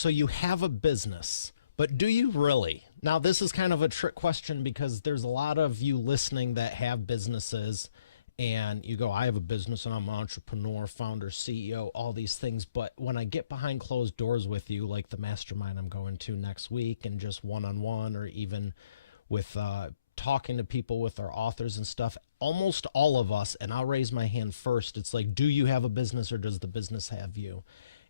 So you have a business, but do you really? Now, this is kind of a trick question because there's a lot of you listening that have businesses and you go, I have a business and I'm an entrepreneur, founder, CEO, all these things. But when I get behind closed doors with you, like the mastermind I'm going to next week and just one on one, or even with talking to people with our authors and stuff, almost all of us, and I'll raise my hand first, it's like, do you have a business or does the business have you?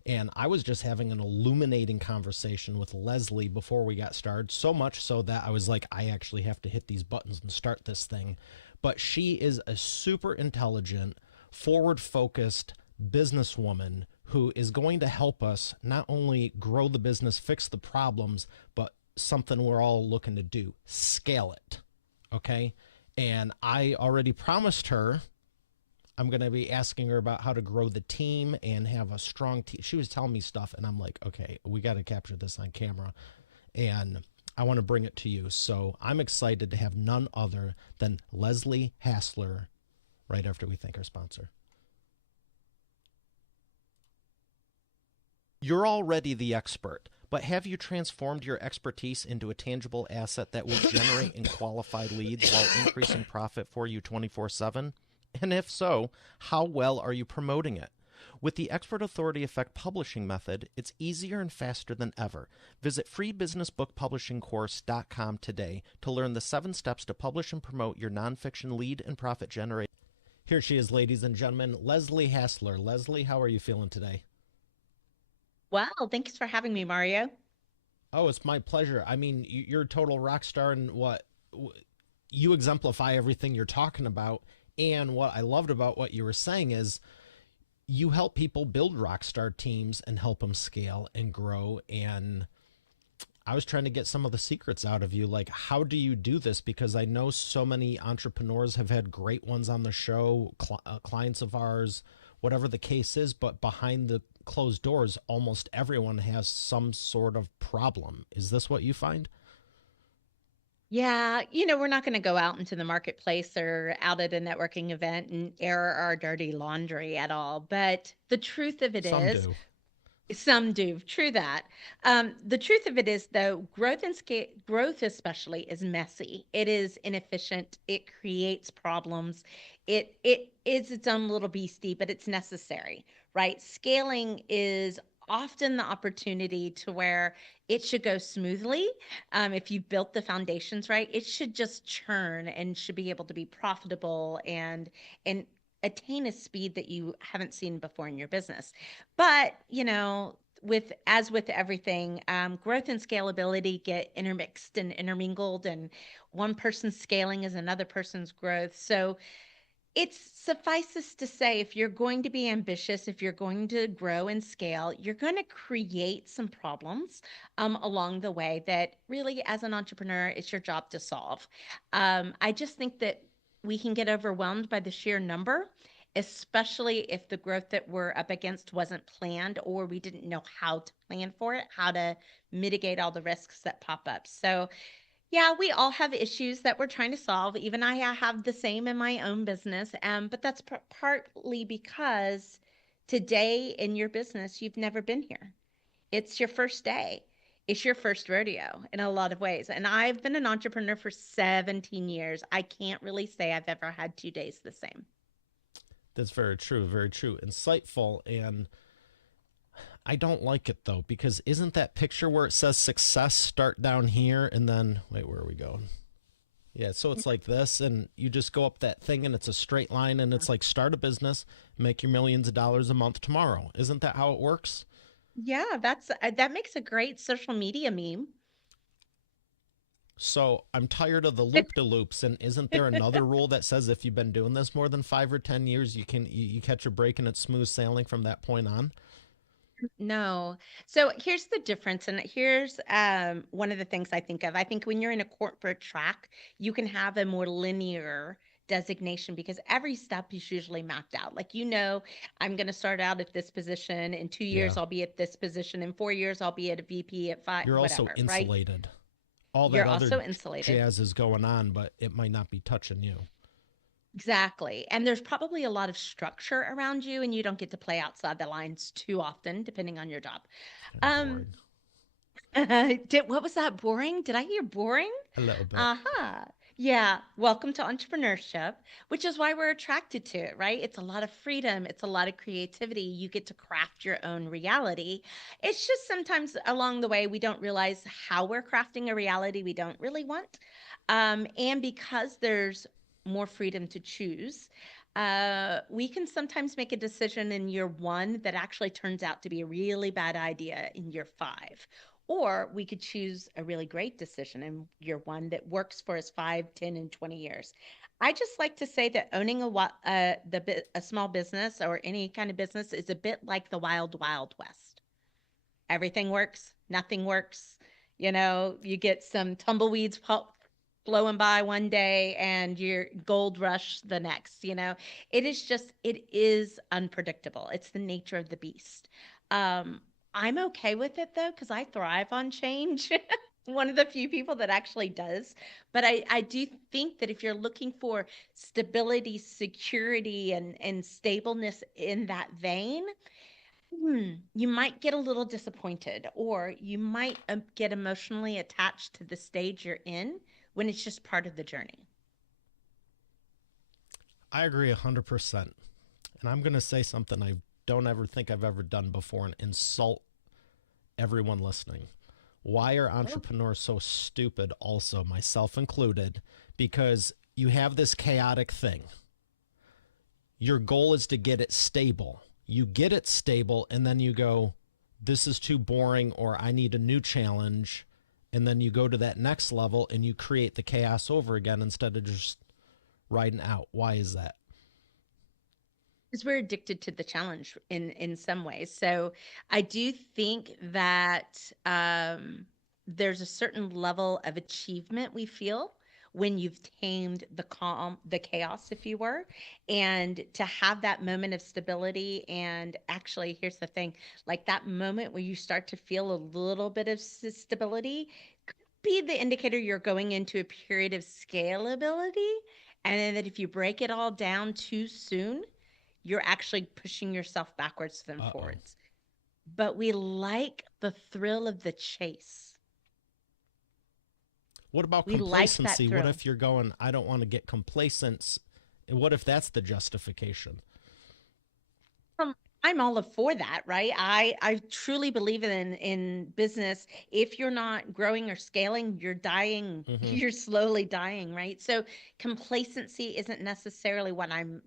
And I was just having an illuminating conversation with Leslie before we got started, so much so that I was like, I actually have to hit these buttons and start this thing. But she is a super intelligent, forward focused businesswoman who is going to help us not only grow the business, fix the problems, but something we're all looking to do, scale it. Okay. And I already promised her I'm going to be asking her about how to grow the team and have a strong team. She was telling me stuff, and I'm like, okay, we got to capture this on camera. And I want to bring it to you. So I'm excited to have none other than Leslie Hassler right after we thank our sponsor. You're already the expert, but have you transformed your expertise into a tangible asset that will generate and qualified leads while increasing profit for you 24/7? And if so, how well are you promoting it? With the Expert Authority Effect publishing method, it's easier and faster than ever. Visit freebusinessbookpublishingcourse.com today to learn the 7 steps to publish and promote your nonfiction lead and profit generate. Here she is, ladies and gentlemen, Leslie Hassler. Leslie, how are you feeling today? Wow, thanks for having me, Mario. Oh, it's my pleasure. I mean, you're a total rock star, and you exemplify everything you're talking about. And what I loved about what you were saying is you help people build rock star teams and help them scale and grow. And I was trying to get some of the secrets out of you. Like, how do you do this? Because I know so many entrepreneurs have had great ones on the show, clients of ours, whatever the case is. But behind the closed doors, almost everyone has some sort of problem. Is this what you find? Yeah, we're not going to go out into the marketplace or out at a networking event and air our dirty laundry at all. But the truth of it Some is, do. some do. True that. The truth of it is, though, growth and scale, growth especially is messy. It is inefficient. It creates problems. It is its own little beastie, but it's necessary, right? Scaling is often the opportunity to where it should go smoothly. If you built the foundations right, it should just churn and should be able to be profitable and attain a speed that you haven't seen before in your business. But, with as with everything, growth and scalability get intermixed and intermingled, and one person's scaling is another person's growth. So it suffices to say, if you're going to be ambitious, if you're going to grow and scale, you're going to create some problems along the way that really, as an entrepreneur, it's your job to solve. I just think that we can get overwhelmed by the sheer number, especially if the growth that we're up against wasn't planned or we didn't know how to plan for it, how to mitigate all the risks that pop up. So, yeah, we all have issues that we're trying to solve. Even I have the same in my own business. But that's partly because today in your business, you've never been here. It's your first day. It's your first rodeo in a lot of ways. And I've been an entrepreneur for 17 years. I can't really say I've ever had 2 days the same. That's very true, very true. Insightful. And I don't like it though, because isn't that picture where it says success start down here and then, wait, where are we going? Yeah, so it's like this, and you just go up that thing and it's a straight line, and it's like start a business, make your millions of dollars a month tomorrow. Isn't that how it works? Yeah, that makes a great social media meme. So I'm tired of the loop de loops, and isn't there another rule that says if you've been doing this more than 5 or 10 years, you catch a break and it's smooth sailing from that point on? No. So here's the difference, and here's one of the things I think of. I think when you're in a corporate track, you can have a more linear designation because every step is usually mapped out. Like, I'm going to start out at this position. In 2 years, Yeah, I'll be at this position. In 4 years, I'll be at a VP at five, you're also whatever, right? insulated. All that You're other also insulated. jazz is going on, but it might not be touching you. Exactly. And there's probably a lot of structure around you, and you don't get to play outside the lines too often, depending on your job. Kind of Um, boring. What was that? Boring? Did I hear boring? A little bit. Uh-huh. Yeah. Welcome to entrepreneurship, which is why we're attracted to it, right? It's a lot of freedom. It's a lot of creativity. You get to craft your own reality. It's just sometimes along the way, we don't realize how we're crafting a reality we don't really want. And because there's more freedom to choose, we can sometimes make a decision in year one that actually turns out to be a really bad idea in year five. Or we could choose a really great decision in year one that works for us 5, 10, and 20 years. I just like to say that owning a small business or any kind of business is a bit like the wild, wild west. Everything works, nothing works. You get some tumbleweeds blowing by one day and your gold rush the next. It is unpredictable. It's the nature of the beast. Um, I'm okay with it though, because I thrive on change. One of the few people that actually does. But I do think that if you're looking for stability, security, and stableness in that vein, you might get a little disappointed, or you might get emotionally attached to the stage you're in when it's just part of the journey. I agree 100%. And I'm going to say something I don't ever think I've ever done before and insult everyone listening. Why are Oh. entrepreneurs so stupid, also, myself included? Because you have this chaotic thing. Your goal is to get it stable. You get it stable, and then you go, this is too boring, or I need a new challenge. And then you go to that next level and you create the chaos over again instead of just riding out. Why is that? Because we're addicted to the challenge in some ways. So I do think that there's a certain level of achievement we feel when you've tamed the chaos, if you were, and to have that moment of stability. And actually, here's the thing, like that moment where you start to feel a little bit of stability could be the indicator you're going into a period of scalability. And then that if you break it all down too soon, you're actually pushing yourself backwards than Uh oh. forwards. But we like the thrill of the chase. What about We like that complacency? What thrill. if you're going, I don't want to get complacent? What if that's the justification? Um, I'm all for that, right? I truly believe in business. If you're not growing or scaling, you're dying. Mm-hmm. You're slowly dying, right? So complacency isn't necessarily what I'm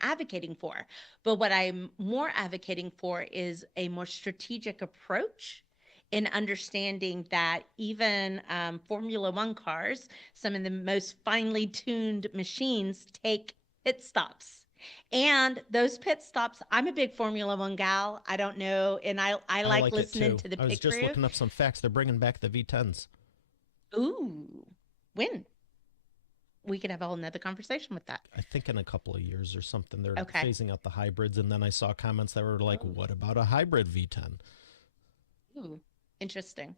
advocating for, but what I'm more advocating for is a more strategic approach in understanding that even Formula One cars, some of the most finely tuned machines, take pit stops, and those pit stops, I'm a big Formula One gal. I don't know. And I I like like it listening too. to the I was pit just crew. looking up some facts. They're bringing back the V10s. Ooh, when? We could have a whole nother conversation with that. I think in a couple of years or something, they're Okay. phasing out the hybrids. And then I saw comments that were like, Oh, what about a hybrid V10? ooh, interesting.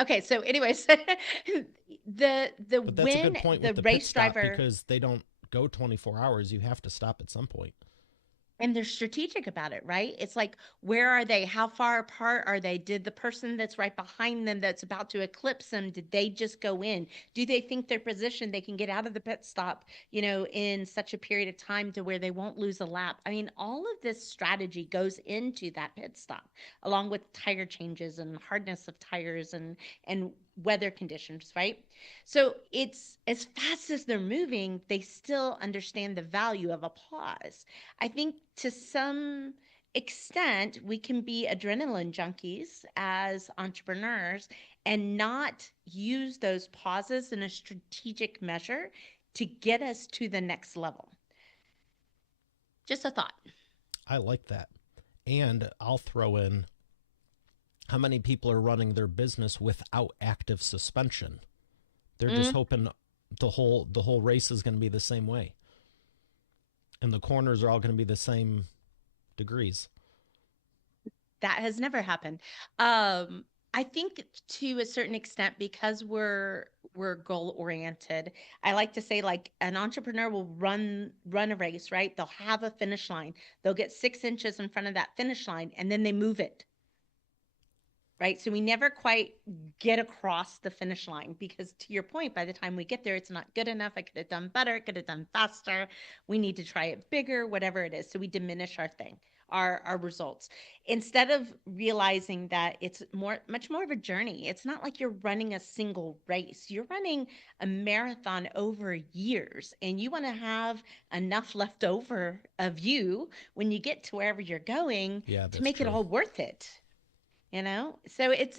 Okay, so anyways, the But that's a when good point with the the pit race stop driver. because they don't go 24 hours. You have to stop at some point. And they're strategic about it, right? It's like, where are they? How far apart are they? Did the person that's right behind them that's about to eclipse them, did they just go in? Do they think their position, they can get out of the pit stop, in such a period of time to where they won't lose a lap? I mean, all of this strategy goes into that pit stop, along with tire changes and hardness of tires and weather conditions, right? So it's as fast as they're moving, they still understand the value of a pause. I think to some extent, we can be adrenaline junkies as entrepreneurs and not use those pauses in a strategic measure to get us to the next level. Just a thought. I like that. And I'll throw in how many people are running their business without active suspension. They're just Mm, hoping the whole race is going to be the same way, and the corners are all going to be the same degrees. that has never happened. Um, I think to a certain extent because we're goal oriented. I like to say like an entrepreneur will run a race, right? They'll have a finish line. They'll get 6 inches in front of that finish line and then they move it. right? So we never quite get across the finish line because, to your point, by the time we get there, it's not good enough. I could have done better, could have done faster. We need to try it bigger, whatever it is. So we diminish our thing, our results, instead of realizing that it's much more of a journey. It's not like you're running a single race. You're running a marathon over years, and you want to have enough left over of you when you get to wherever you're going Yeah, to that's make it true. all worth it. So it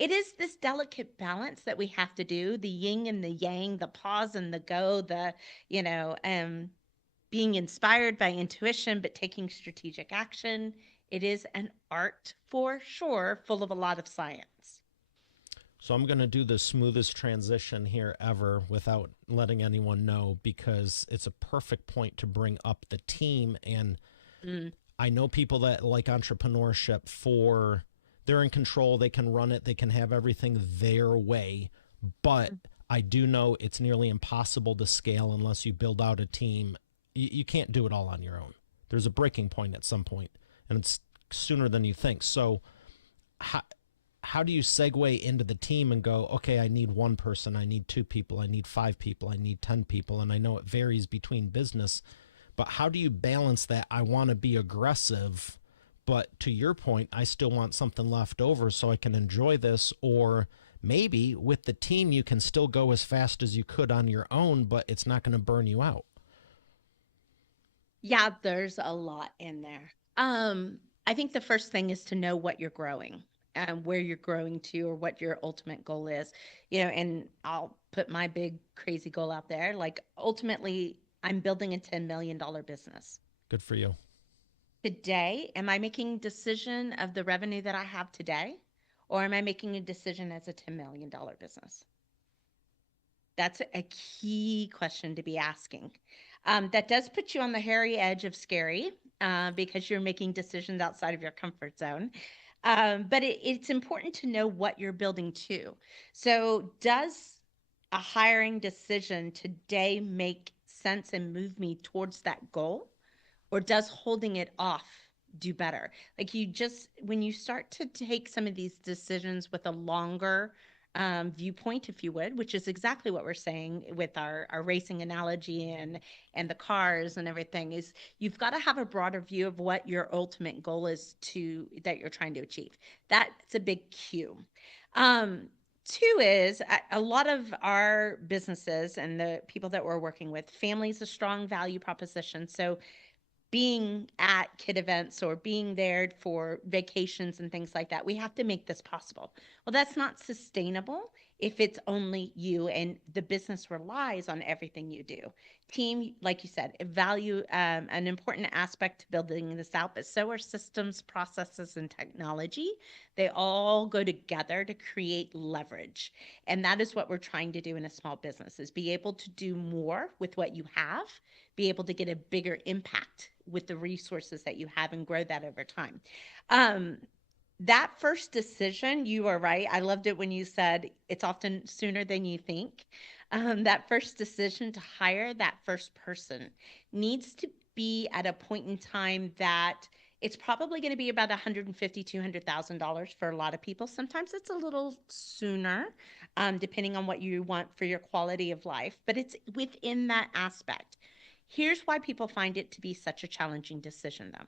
is this delicate balance that we have to do, the yin and the yang, the pause and the go, the you know being inspired by intuition but taking strategic action. It is an art for sure, full of a lot of science. So I'm going to do the smoothest transition here ever without letting anyone know because it's a perfect point to bring up the team. And Mm, I know people that like entrepreneurship for they're in control, they can run it, they can have everything their way. But mm. I do know it's nearly impossible to scale unless you build out a team. You can't do it all on your own. There's a breaking point at some point, and it's sooner than you think. So, how, how do you segue into the team and go, okay, I need one person, I need two people, I need five people, I need 10 people? And I know it varies between business, but how do you balance that? I want to be aggressive, but to your point, I still want something left over so I can enjoy this. Or maybe with the team, you can still go as fast as you could on your own, but it's not going to burn you out. Yeah, there's a lot in there. I think the first thing is to know what you're growing and where you're growing to, or what your ultimate goal is. And I'll put my big crazy goal out there. Like, ultimately, I'm building a $10 million business. Good for you. Today, am I making decision of the revenue that I have today, or am I making a decision as a $10 million business? That's a key question to be asking. That does put you on the hairy edge of scary, because you're making decisions outside of your comfort zone. But it's important to know what you're building to. So, does a hiring decision today make sense and move me towards that goal? Or does holding it off do better? Like, when you start to take some of these decisions with a longer viewpoint, if you would, which is exactly what we're saying with our racing analogy and the cars and everything, is you've got to have a broader view of what your ultimate goal is to that you're trying to achieve. That's a big cue. Um, Two is a lot of our businesses and the people that we're working with, family's a strong value proposition. So being at kid events or being there for vacations and things like that. We have to make this possible. Well, that's not sustainable if it's only you and the business relies on everything you do. Team, like you said, value, an important aspect to building this out, but so are systems, processes, and technology. They all go together to create leverage. And that is what we're trying to do in a small business, is be able to do more with what you have, be able to get a bigger impact with the resources that you have, and grow that over time. Um, that first decision, you are right. I loved it when you said it's often sooner than you think. That first decision to hire that first person needs to be at a point in time that it's probably going to be about 150, $200,000 for a lot of people. Sometimes it's a little sooner, depending on what you want for your quality of life, but it's within that aspect. Here's why people find it to be such a challenging decision, though.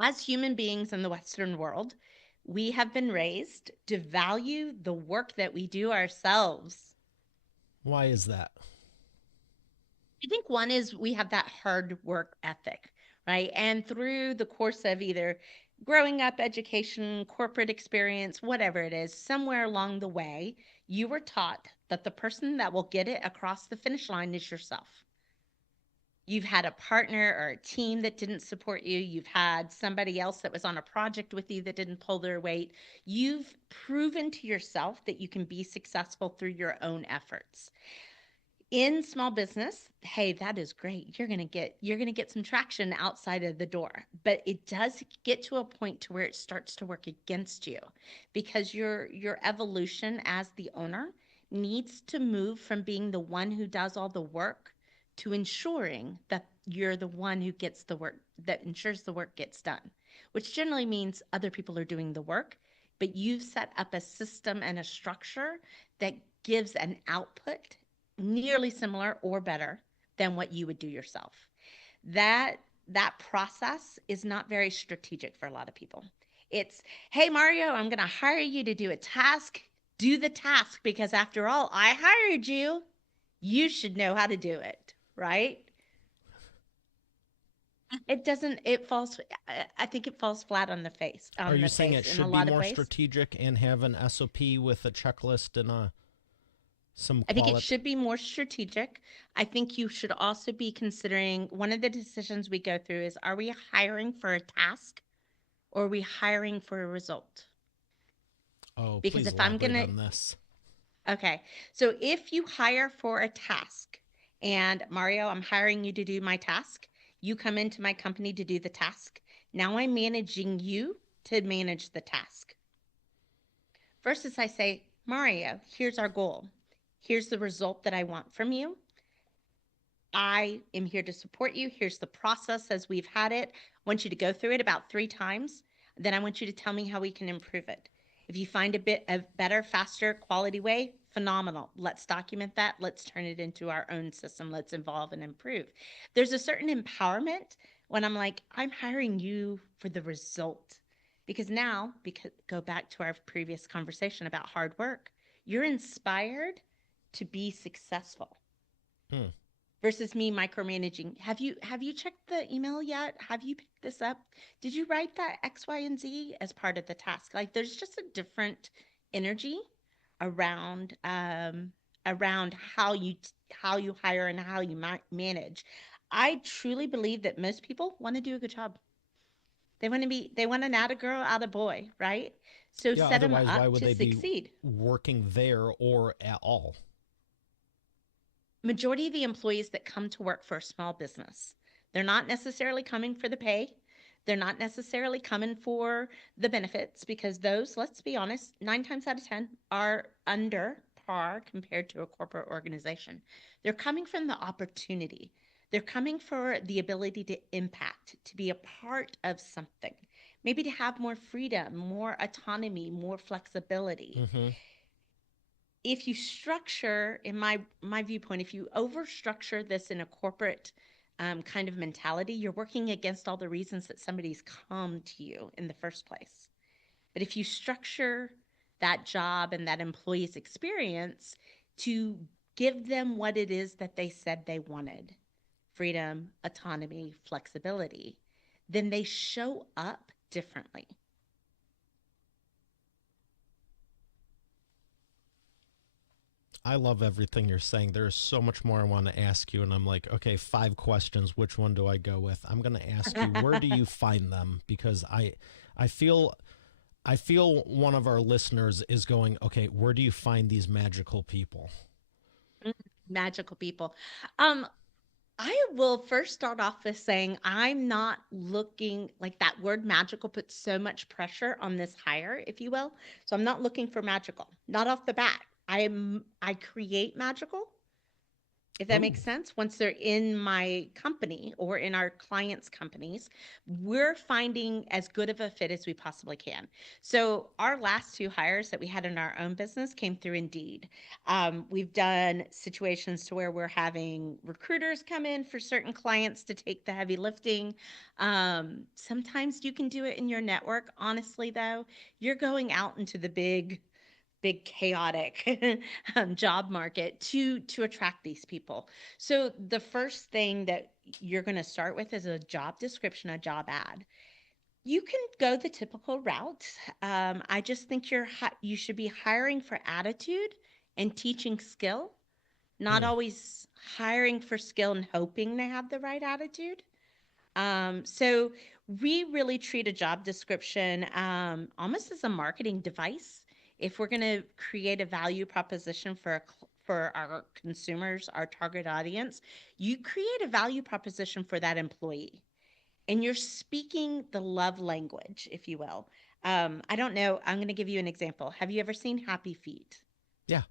As human beings in the Western world, we have been raised to value the work that we do ourselves. Why is that? I think one is we have that hard work ethic, right? And through the course of either growing up, education, corporate experience, whatever it is, somewhere along the way, you were taught that the person that will get it across the finish line is yourself. You've had a partner or a team that didn't support you. You've had somebody else that was on a project with you that didn't pull their weight. You've proven to yourself that you can be successful through your own efforts. In small business, hey, that is great. You're going to get some traction outside of the door. But it does get to a point to where it starts to work against you, because your evolution as the owner needs to move from being the one who does all the work to ensuring that you're the one who gets the work, that ensures the work gets done. which generally means other people are doing the work, but you've set up a system and a structure that gives an output nearly similar or better than what you would do yourself. That that process is not very strategic for a lot of people. It's, "Hey Mario, I'm going to hire you to do a task. Do the task because after all, I hired you. You should know how to do it," right? It doesn't it falls I think it falls flat Are on you the saying face it in a should be lot of more ways. strategic and have an SOP with a checklist and some I think it quality? should be more strategic. I think you should also be considering one of the decisions we go through is, are we hiring for a task or are we hiring for a result? Oh, Because please if I'm going elaborate to, on this. okay, so if you hire for a task and Mario, I'm hiring you to do my task, you come into my company to do the task. Now I'm managing you to manage the task. Versus I say, Mario, here's our goal. Here's the result that I want from you. I am here to support you. Here's the process as we've had it. I want you to go through it about 3 times. Then I want you to tell me how we can improve it. If you find a better, faster, quality way, phenomenal. Let's document that. Let's turn it into our own system. Let's evolve and improve. There's a certain empowerment when I'm like, I'm hiring you for the result. Because now, because go back to our previous conversation about hard work, you're inspired to be successful Hmm. versus me micromanaging. Have you checked the email yet? Have you picked this up? Did you write that X, Y, and Z as part of the task? Like there's just a different energy around around how you hire and how you manage. I truly believe that most people want to do a good job. They want an out a girl, out a boy, right? So Yeah, set them otherwise, why up would to they be succeed. working there or at all? Majority of the employees that come to work for a small business, they're not necessarily coming for the pay. They're not necessarily coming for the benefits because those, let's be honest, 9 times out of 10 are under par compared to a corporate organization. They're coming from the opportunity. They're coming for the ability to impact, to be a part of something, maybe to have more freedom, more autonomy, more flexibility. Mm-hmm. If you structure, in my viewpoint, if you over structure this in a corporate kind of mentality, you're working against all the reasons that somebody's come to you in the first place. But if you structure that job and that employee's experience to give them what it is that they said they wanted, freedom, autonomy, flexibility, then they show up differently. I love everything you're saying. There is so much more I want to ask you, and I'm like, okay, 5 questions. Which one do I go with? I'm going to ask you, where do you find them? Because I feel, I feel one of our listeners is going, okay, where do you find these magical people? Magical people. Um, I will first start off with saying I'm not looking like that word magical puts so much pressure on this hire, if you will. So I'm not looking for magical, not off the bat. I create magical, if that Oh, makes sense. Once they're in my company or in our clients' companies, we're finding as good of a fit as we possibly can. So our last 2 hires that we had in our own business came through Indeed. We've done situations to where we're having recruiters come in for certain clients to take the heavy lifting. Sometimes you can do it in your network. Honestly, though, you're going out into the big chaotic job market to attract these people. So the first thing that you're going to start with is a job description, a job ad. You can go the typical route. I just think you should be hiring for attitude and teaching skill, not hmm. always hiring for skill and hoping they have the right attitude. So we really treat a job description almost as a marketing device. If we're going to create a value proposition for our consumers, our target audience, you create a value proposition for that employee, and you're speaking the love language, if you will. I don't know. I'm going to give you an example. Have you ever seen Happy Feet? Yeah,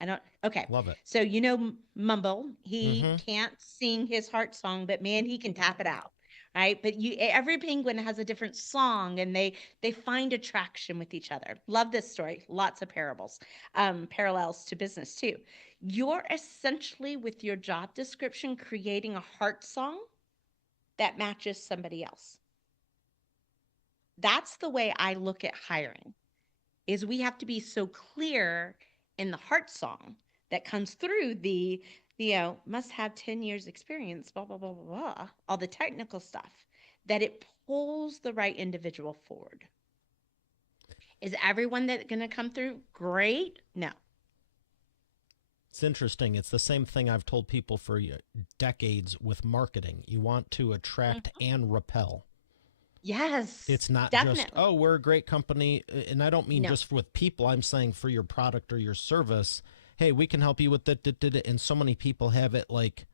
I don't. Okay. love it. So you know Mumble, he Mm-hmm. can't sing his heart song, but man, he can tap it out, right? But every penguin has a different song, and they find attraction with each other. Love this story. Lots of parables, parallels to business too. You're essentially, with your job description, creating a heart song that matches somebody else. That's the way I look at hiring. Is we have to be so clear in the heart song that comes through the must have 10 years experience, blah blah blah blah blah, all the technical stuff, that it pulls the right individual forward. Is everyone that going to come through great? No. It's interesting. It's the same thing I've told people for decades with marketing. You want to attract Mhm. and repel. Yes, It's not just, definitely. oh, we're a great company. And I don't mean No. just with people. I'm saying for your product or your service. Hey, we can help you with that. And so many people have it like,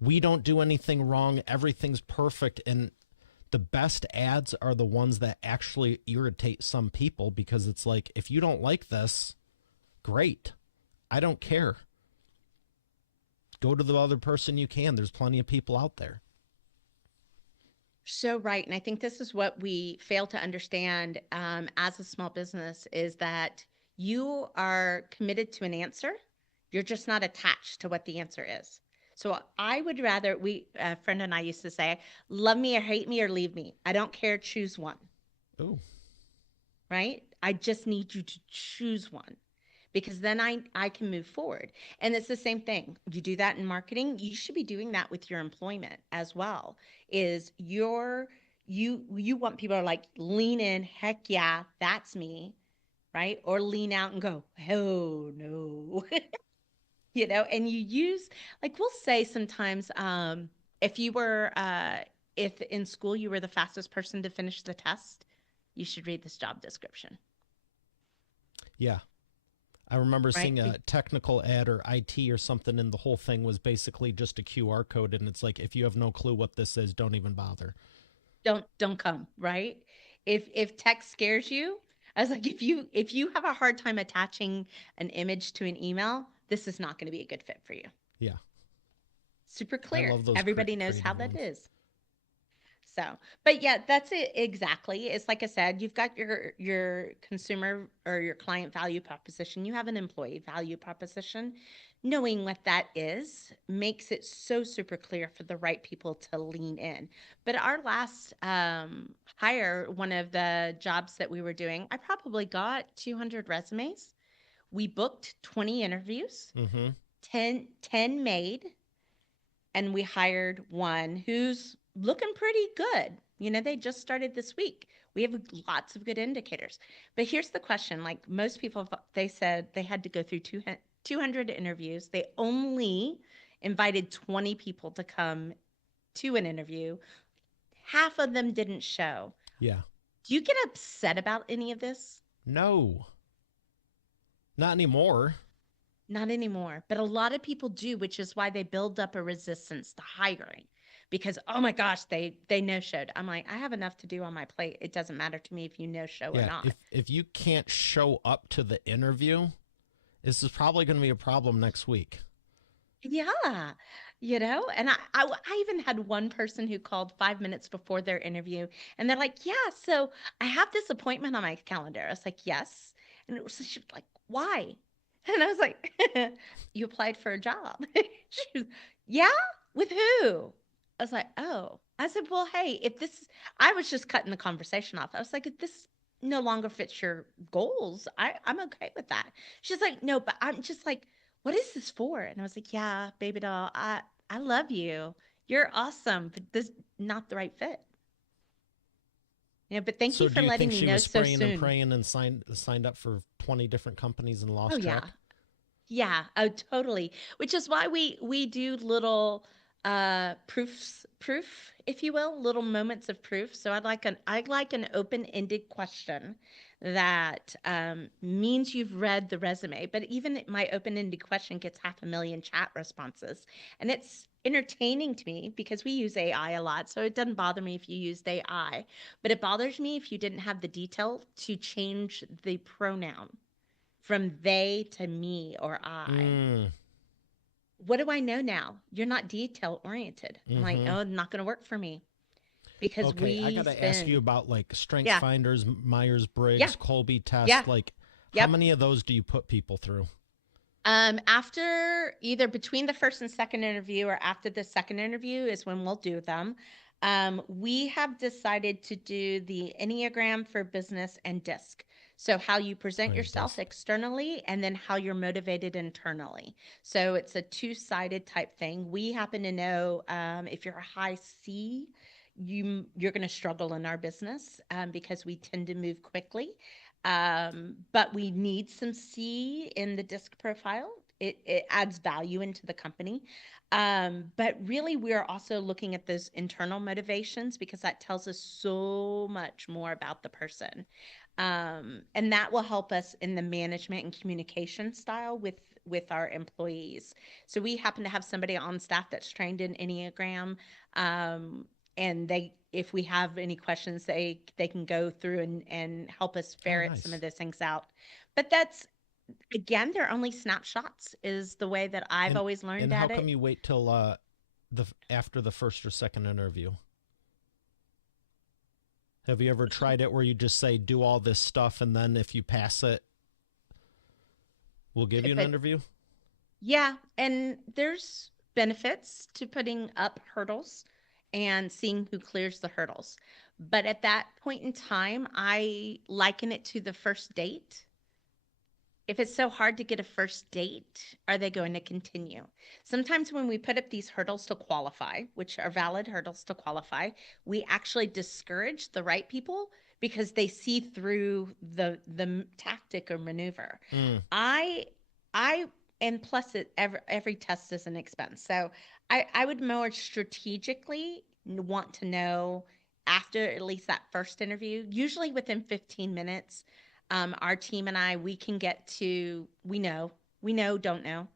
we don't do anything wrong. Everything's perfect. And the best ads are the ones that actually irritate some people because it's like, if you don't like this, great. I don't care. Go to the other person you can. There's plenty of people out there. So right, and I think this is what we fail to understand as a small business is that you are committed to an answer. You're just not attached to what the answer is. So I would rather we a friend and I used to say, "Love me or hate me or leave me. I don't care. Choose one." Oh, Right? I just need you to choose one because then I can move forward. And it's the same thing. You do that in marketing, you should be doing that with your employment as well. Is your you want people to like lean in, heck yeah, that's me, right? Or lean out and go, oh no. And you use like we'll say sometimes if you were if in school you were the fastest person to finish the test, you should read this job description, yeah. I remember right? seeing a technical ad or IT or something, and the whole thing was basically just a QR code. And it's like, if you have no clue what this is, don't even bother. Don't come, right? If text scares you, I was like, if you have a hard time attaching an image to an email, this is not going to be a good fit for you. Yeah. Super I clear. love those Everybody knows how creative that ones. is. So, but yeah, that's it exactly. It's like I said, you've got your consumer or your client value proposition. You have an employee value proposition. Knowing what that is makes it so super clear for the right people to lean in. But our last hire, one of the jobs that we were doing, I probably got 200 resumes. We booked 20 interviews, Mm-hmm. 10 made, and we hired one who's looking pretty good. They just started this week. We have lots of good indicators. But here's the question, like most people, they said they had to go through 200 interviews. They only invited 20 people to come to an interview. Half of them didn't show. Yeah. Do you get upset about any of this? No, not anymore. Not anymore. But a lot of people do, which is why they build up a resistance to hiring because oh my gosh, they no showed. I'm like, I have enough to do on my plate. It doesn't matter to me if you no show or Yeah. not. If you can't show up to the interview, this is probably going to be a problem next week. Yeah. And I even had one person who called 5 minutes before their interview and they're like, yeah, so I have this appointment on my calendar. I was like, yes. And she was like, why? And I was like, you applied for a job. She was, yeah, with who? I was like, oh. I said, well, hey, I was just cutting the conversation off. I was like, if this no longer fits your goals, I'm okay with that. She's like, no, but I'm just like, what is this for? And I was like, yeah, baby doll, I love you. You're awesome, but this not the right fit. But thank you So, do for you letting think me she know was so spraying and soon. praying and signed up for 20 different companies and Oh lost yeah. track? Yeah, oh totally. Which is why we do little proof, if you will, little moments of proof. So I like an open-ended question that means you've read the resume. But even my open-ended question gets 500,000 chat responses. And it's entertaining to me because we use AI a lot. So it doesn't bother me if you used AI, but it bothers me if you didn't have the detail to change the pronoun from they to me or I. Mm. What do I know now? You're not detail oriented. I'm like, Mm-hmm. oh, not going to work for me. because Okay, I we got to ask you spend, about like Strength yeah, Finders, Myers yeah, Briggs, Colby yeah, test. Like, how yep. many of those do you put people through? After either between the first and second interview or after the second interview is when we'll do them. We have decided to do the Enneagram for business and DISC. So, how you present I yourself just externally and then how you're motivated internally. So, it's a two-sided type thing. We happen to know if you're a high C, you're going to struggle in our business because we tend to move quickly. But we need some C in the disc profile. It adds value into the company. But really, we're also looking at those internal motivations because that tells us so much more about the person. And that will help us in the management and communication style with our employees. So we happen to have somebody on staff that's trained in Enneagram. Um, and they, if we have any questions, they can go through and help us oh ferret some of nice. those things out. But that's, again, they're only snapshots is the way that I've And always learned and how at come it. you wait till the after the first or second interview? Have you ever tried it where you just say do all this stuff and then if you pass it, we'll give you If an it, interview? yeah, and there's benefits to putting up hurdles and seeing who clears the hurdles. But at that point in time, I liken it to the first date. If it's so hard to get a first date, are they going to continue? Sometimes when we put up these hurdles to qualify, which are valid hurdles to qualify, we actually discourage the right people because they see through the tactic or maneuver. Mm, I I and plus it every test is an expense. So I would more strategically want to know after at least that first interview, usually within 15 minutes, our team and I, we can get to, we know, don't know.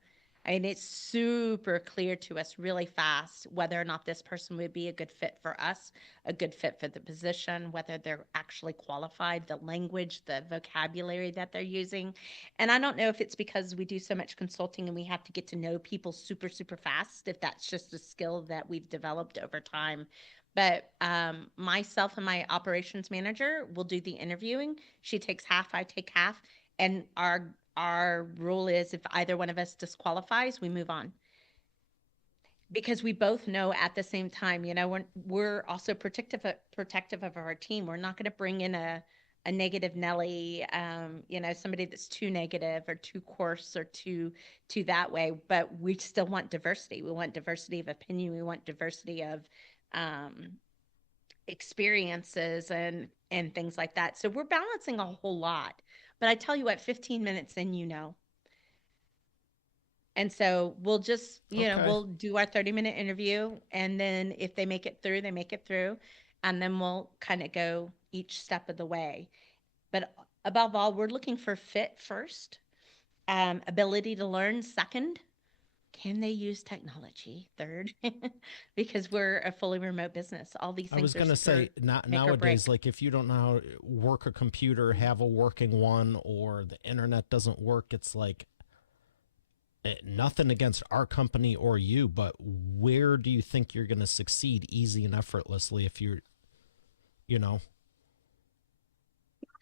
And it's super clear to us really fast whether or not this person would be a good fit for us, a good fit for the position, whether they're actually qualified, the language, the vocabulary that they're using. And I don't know if it's because we do so much consulting and we have to get to know people super, super fast, if that's just a skill that we've developed over time. But myself and my operations manager will do the interviewing. She takes half, I take half, and our rule is if either one of us disqualifies, we move on because we both know at the same time, we're also protective of our team. We're not going to bring in a negative Nelly, somebody that's too negative or too coarse or too that way. But we still want diversity. We want diversity of opinion. We want diversity of um, experiences and things like that. So we're balancing a whole lot. But I tell you what, 15 minutes in, and so we'll just, okay. we'll do our 30-minute interview. And then if they make it through, they make it through. And then we'll kind of go each step of the way. But above all, we're looking for fit first, ability to learn second. Can they use technology third? Because we're a fully remote business. All these I was things are gonna say super not make or nowadays, break. like if you don't know how to work a computer, have a working one, or the internet doesn't work, it's like nothing against our company or you, but where do you think you're gonna succeed easy and effortlessly if you're, you know,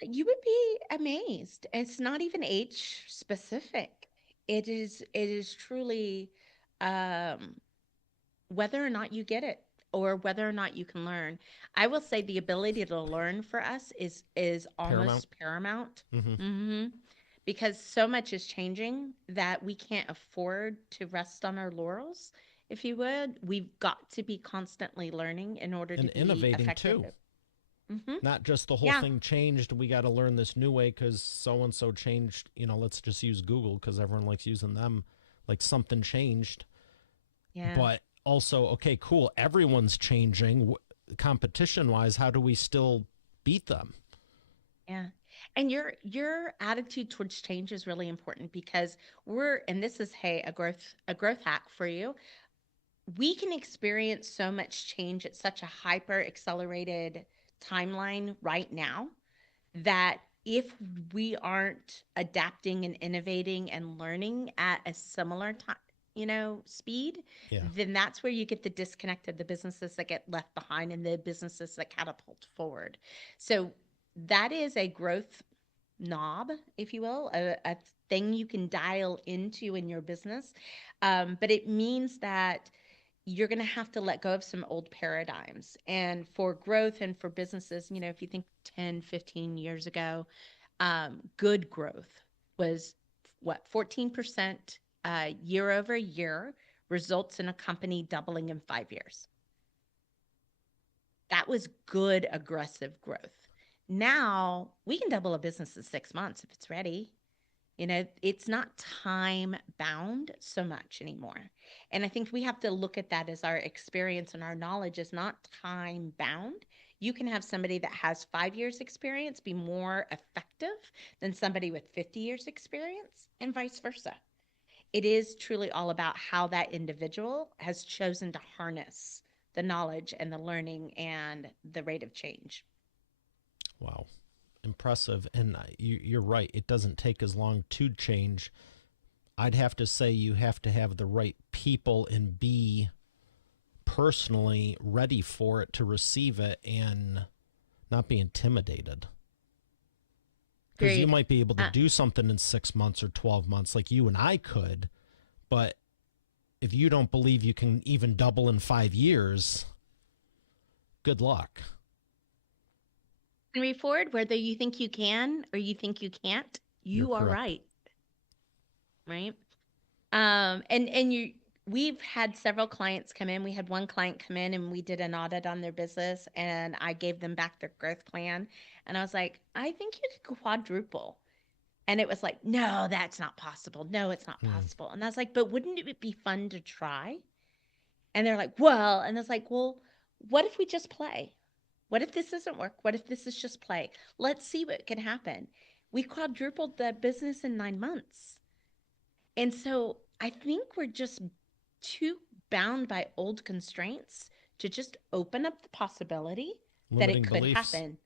You would be amazed. It's not even age specific. It is truly um, whether or not you get it or whether or not you can learn. I will say the ability to learn for us is paramount? almost paramount. Mm-hmm. hmm Because so much is changing that we can't afford to rest on our laurels. If you would, we've got to be constantly learning in order to And be innovating effective. too. hmm Not just the whole Yeah, thing changed. We got to learn this new way because so and so changed. You know, let's just use Google because everyone likes using them. Like something changed, yeah. but also, okay, cool. Everyone's changing. Competition wise, how do we still beat them? Yeah. And your attitude towards change is really important because and this is, hey, a growth hack for you. We can experience so much change at such a hyper accelerated timeline right now that if we aren't adapting and innovating and learning at a similar time speed, Yeah. then that's where you get the disconnect of the businesses that get left behind and the businesses that catapult forward. So that is a growth knob, if you will, a thing you can dial into in your business. But it means that you're going to have to let go of some old paradigms. And for growth and for businesses, if you think 10, 15 years ago, good growth was what, 14% year over year results in a company doubling in 5 years. That was good, aggressive growth. Now we can double a business in 6 months if it's ready. It's not time bound so much anymore. And I think we have to look at that as our experience and our knowledge is not time bound. You can have somebody that has 5 years experience be more effective than somebody with 50 years experience and vice versa. It is truly all about how that individual has chosen to harness the knowledge and the learning and the rate of change. Wow. Impressive. And you're right. It doesn't take as long to change. I'd have to say you have to have the right people and be personally ready for it to receive it and not be intimidated. Because you Agreed. might be able to do something in 6 months or 12 months like you and I could, but if you don't believe you can even double in 5 years, good luck. Henry Ford, whether you think you can or you think you can't, You're you are correct. right, right? And we've had several clients come in. We had one client come in and we did an audit on their business and I gave them back their growth plan. And I was like, I think you could quadruple. And it was like, no, that's not possible. No, it's not Hmm. possible. And I was like, but wouldn't it be fun to try? And they're like, well, and it's like, well, what if we just play? What if this doesn't work? What if this is just play? Let's see what can happen. We quadrupled the business in 9 months. And so I think we're just too bound by old constraints to just open up the possibility that it Limiting could beliefs. happen.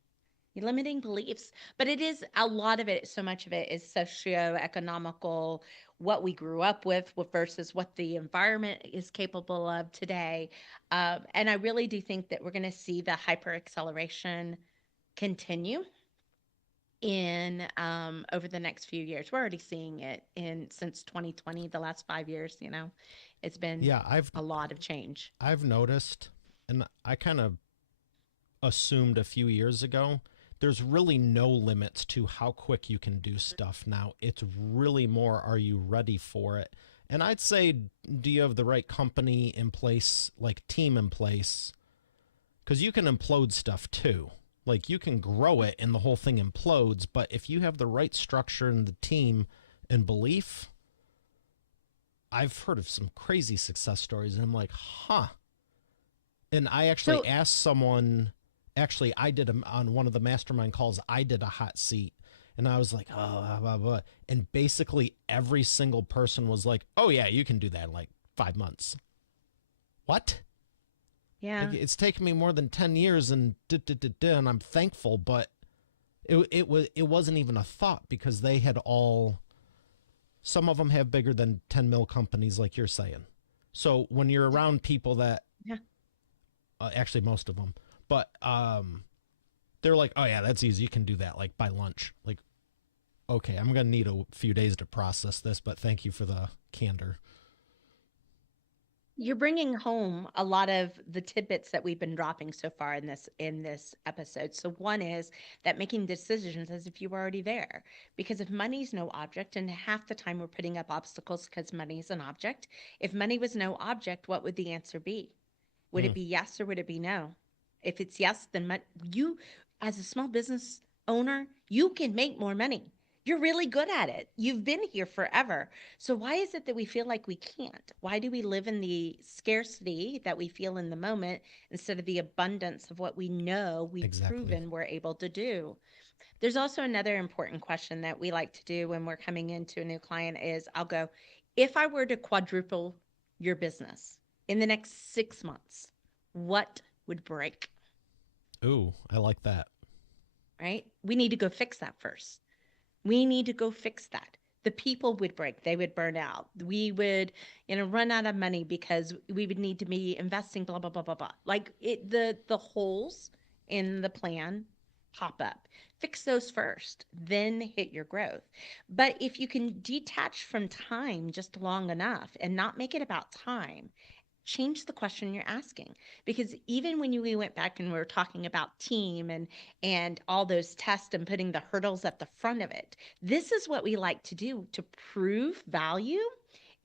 Limiting beliefs, but it is a lot of it. So much of it is socioeconomical, what we grew up with versus what the environment is capable of today. And I really do think that we're going to see the hyper acceleration continue in over the next few years. We're already seeing it in since 2020, the last 5 years. It's been Yeah, a lot of change. I've noticed, and I kind of assumed a few years ago, there's really no limits to how quick you can do stuff now. It's really more, are you ready for it? And I'd say, do you have the right company in place, like team in place? Because you can implode stuff too. Like you can grow it and the whole thing implodes, but if you have the right structure in the team and belief, I've heard of some crazy success stories and I'm like, huh. And I actually So asked someone, actually, on one of the mastermind calls, I did a hot seat and I was like, oh, blah, blah, blah. And basically every single person was like, oh, yeah, you can do that in like 5 months. What? Like yeah, it's taken me more than 10 years and I'm thankful, but it wasn't even a thought because they had all, some of them have bigger than 10 mil companies like you're saying. So when you're around people that, yeah. actually most of them, but they're like, oh yeah, that's easy, you can do that like by lunch. Like, okay, I'm gonna need a few days to process this, but thank you for the candor. You're bringing home a lot of the tidbits that we've been dropping so far in this episode. So one is that making decisions as if you were already there. Because if money's no object, and half the time we're putting up obstacles because money is an object, if money was no object, what would the answer be? Would it Mm, be yes or would it be no? If it's yes, then you, as a small business owner, you can make more money. You're really good at it. You've been here forever. So why is it that we feel like we can't? Why do we live in the scarcity that we feel in the moment instead of the abundance of what we know we've exactly. proven we're able to do? There's also another important question that we like to do when we're coming into a new client is I'll go, if I were to quadruple your business in the next 6 months, what would break? Ooh, I like that. Right? We need to go fix that first. We need to go fix that. The people would break, they would burn out. We would, run out of money because we would need to be investing, blah, blah, blah, blah, blah. Like the holes in the plan pop up. Fix those first, then hit your growth. But if you can detach from time just long enough and not make it about time, change the question you're asking, because even when we went back and we were talking about team and all those tests and putting the hurdles at the front of it, this is what we like to do to prove value,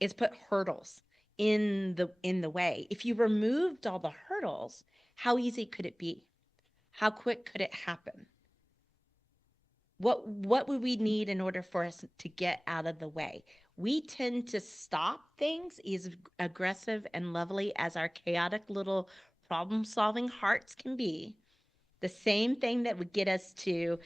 is put hurdles in the way. If you removed all the hurdles, how easy could it be? How quick could it happen? What would we need in order for us to get out of the way? We tend to stop things, as aggressive and lovely as our chaotic little problem-solving hearts can be. The same thing that would get us to,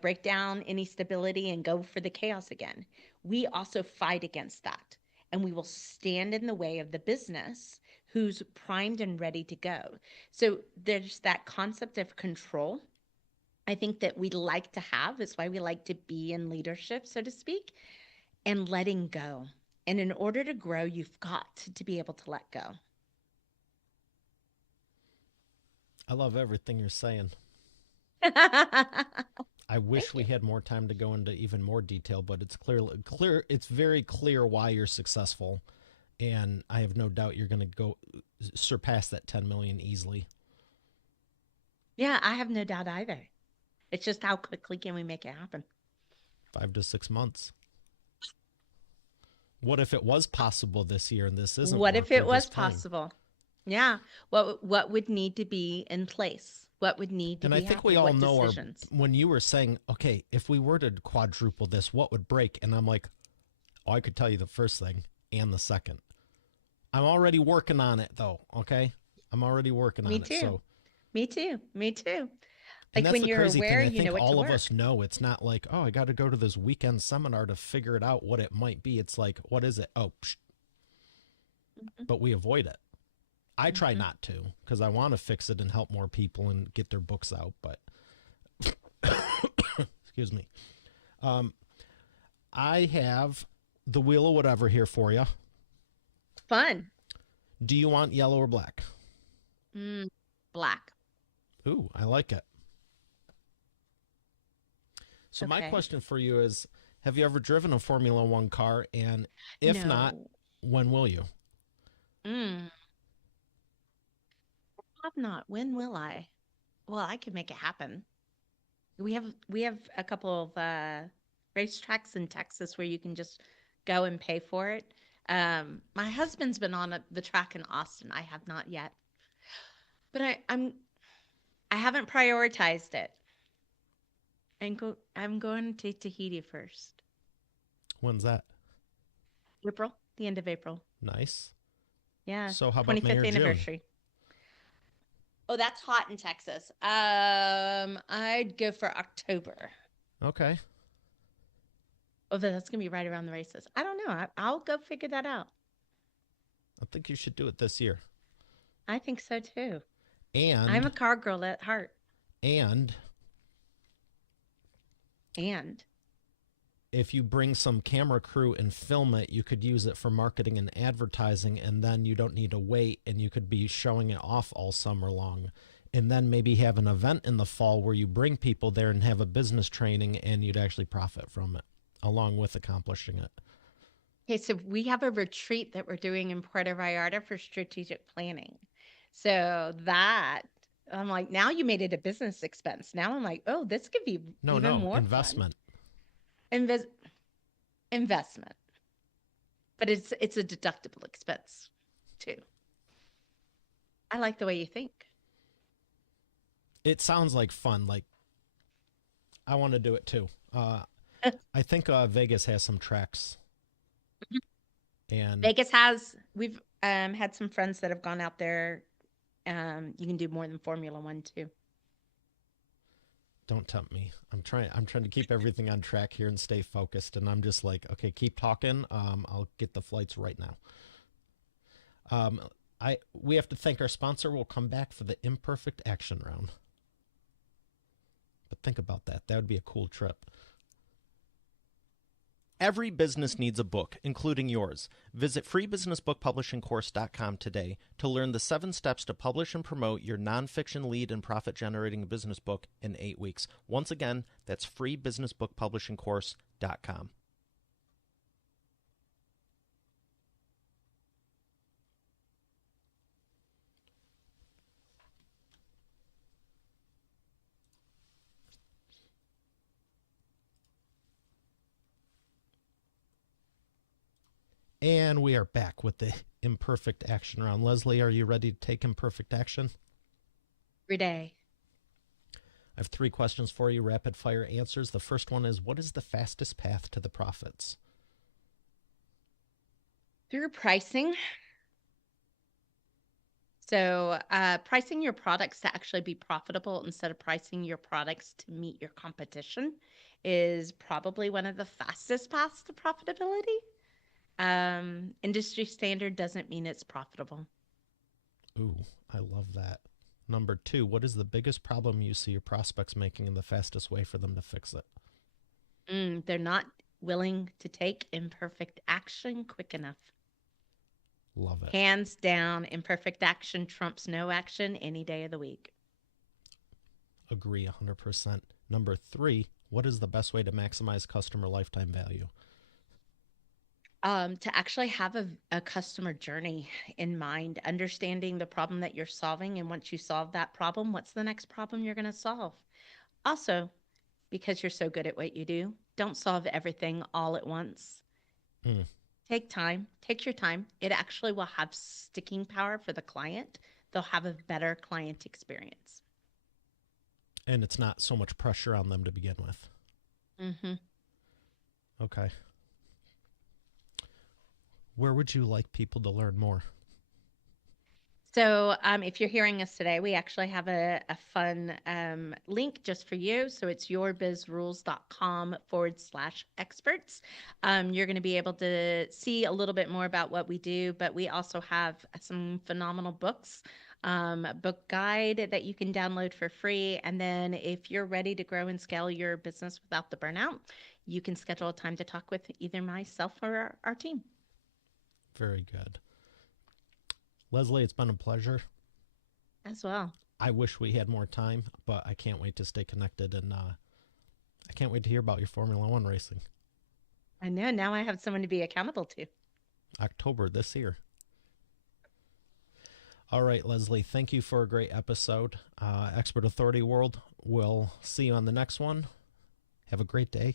break down any stability and go for the chaos again. We also fight against that. And we will stand in the way of the business who's primed and ready to go. So there's that concept of control, I think, that we like to have. It's why we like to be in leadership, so to speak, and letting go. And in order to grow, you've got to be able to let go. I love everything you're saying. Thank I wish we you. had more time to go into even more detail, but it's clear. It's very clear why you're successful, and I have no doubt you're going to go surpass that 10 million easily. Yeah, I have no doubt either. It's just how quickly can we make it happen? 5 to 6 months. What if it was possible this year and this isn't What work? if We're it was just playing. possible? Yeah. What would need to be in place? What would need to And I be think we happening? all What know decisions? when you were saying, okay, if we were to quadruple this, what would break? And I'm like, oh, I could tell you the first thing and the second. I'm already working on it though. Okay. I'm already working Me on it. too. So, Me too. Me too. and Like that's when the you're crazy thing. aware, I you think know what to all of us work. know it's not like, oh, I got to go to this weekend seminar to figure it out what it might be. It's like, what is it? Oh, psh, Mhm, but we avoid it. I try mhm. not to because I want to fix it and help more people and get their books out. But excuse me. Um, I have the wheel of whatever here for you. Fun. Do you want yellow or black? Mm, black. Ooh, I like it. So my Okay. question for you is, have you ever driven a Formula One car? And if not, No. when will you? Mm, have not. When will I? Well, I could make it happen. We have a couple of racetracks in Texas where you can just go and pay for it. My husband's been on the track in Austin. I have not yet, but I haven't prioritized it. I'm going to Tahiti first. When's that? April, the end of April. Nice. Yeah, So how about May 25th or June? anniversary. Oh, that's hot in Texas. I'd go for October. Okay. Although that's gonna be right around the races. I don't know. I'll go figure that out. I think you should do it this year. I think so too. I'm And a car girl at heart. and And if you bring some camera crew and film it, you could use it for marketing and advertising, and then you don't need to wait, and you could be showing it off all summer long. And then maybe have an event in the fall where you bring people there and have a business training, and you'd actually profit from it along with accomplishing it. okay, so we have a retreat that we're doing in Puerto Vallarta for strategic planning. So that I'm like, now you made it a business expense. Now I'm like, oh, this could be No, even no, more fun. investment. Inves- investment, but it's a deductible expense too. I like the way you think. It sounds like fun. Like, I want to do it too. I think Vegas has some tracks, and Vegas has we've had some friends that have gone out there. You can do more than Formula One too. don't tempt me. I'm trying to keep everything on track here and stay focused. And I'm just like, okay, keep talking. I'll get the flights right now. Um, we have to thank our sponsor. We'll come back for the imperfect action round. But think about that. That would be a cool trip. Every business needs a book, including yours. Visit freebusinessbookpublishingcourse.com today to learn the 7 steps to publish and promote your nonfiction lead and profit-generating business book in 8 weeks. Once again, that's freebusinessbookpublishingcourse.com. And we are back with the imperfect action round. Leslie, are you ready to take imperfect action? Every day. I have 3 questions for you, rapid fire answers. The first one is, what is the fastest path to the profits? Through pricing. So, pricing your products to actually be profitable instead of pricing your products to meet your competition is probably one of the fastest paths to profitability. Industry standard doesn't mean it's profitable. Ooh, I love that. Number 2, what is the biggest problem you see your prospects making and the fastest way for them to fix it? They're not willing to take imperfect action quick enough. Love it. Hands down, imperfect action trumps no action any day of the week. Agree 100%. Number 3, what is the best way to maximize customer lifetime value? To actually have a customer journey in mind, understanding the problem that you're solving. And once you solve that problem, what's the next problem you're going to solve? Also, because you're so good at what you do, don't solve everything all at once. Mm. Take time, take your time. It actually will have sticking power for the client. They'll have a better client experience. And it's not so much pressure on them to begin with. Mm-hmm. Okay. Where would you like people to learn more? So if you're hearing us today, we actually have a fun link just for you. So it's yourbizrules.com/experts. You're going to be able to see a little bit more about what we do, but we also have some phenomenal books, book guide that you can download for free. And then if you're ready to grow and scale your business without the burnout, you can schedule a time to talk with either myself or our team. Very good. Leslie, it's been a pleasure. As well. I wish we had more time, but I can't wait to stay connected, and I can't wait to hear about your Formula One racing. I know. Now I have someone to be accountable to. October this year. All right, Leslie, thank you for a great episode. Expert Authority World, we'll see you on the next one. Have a great day.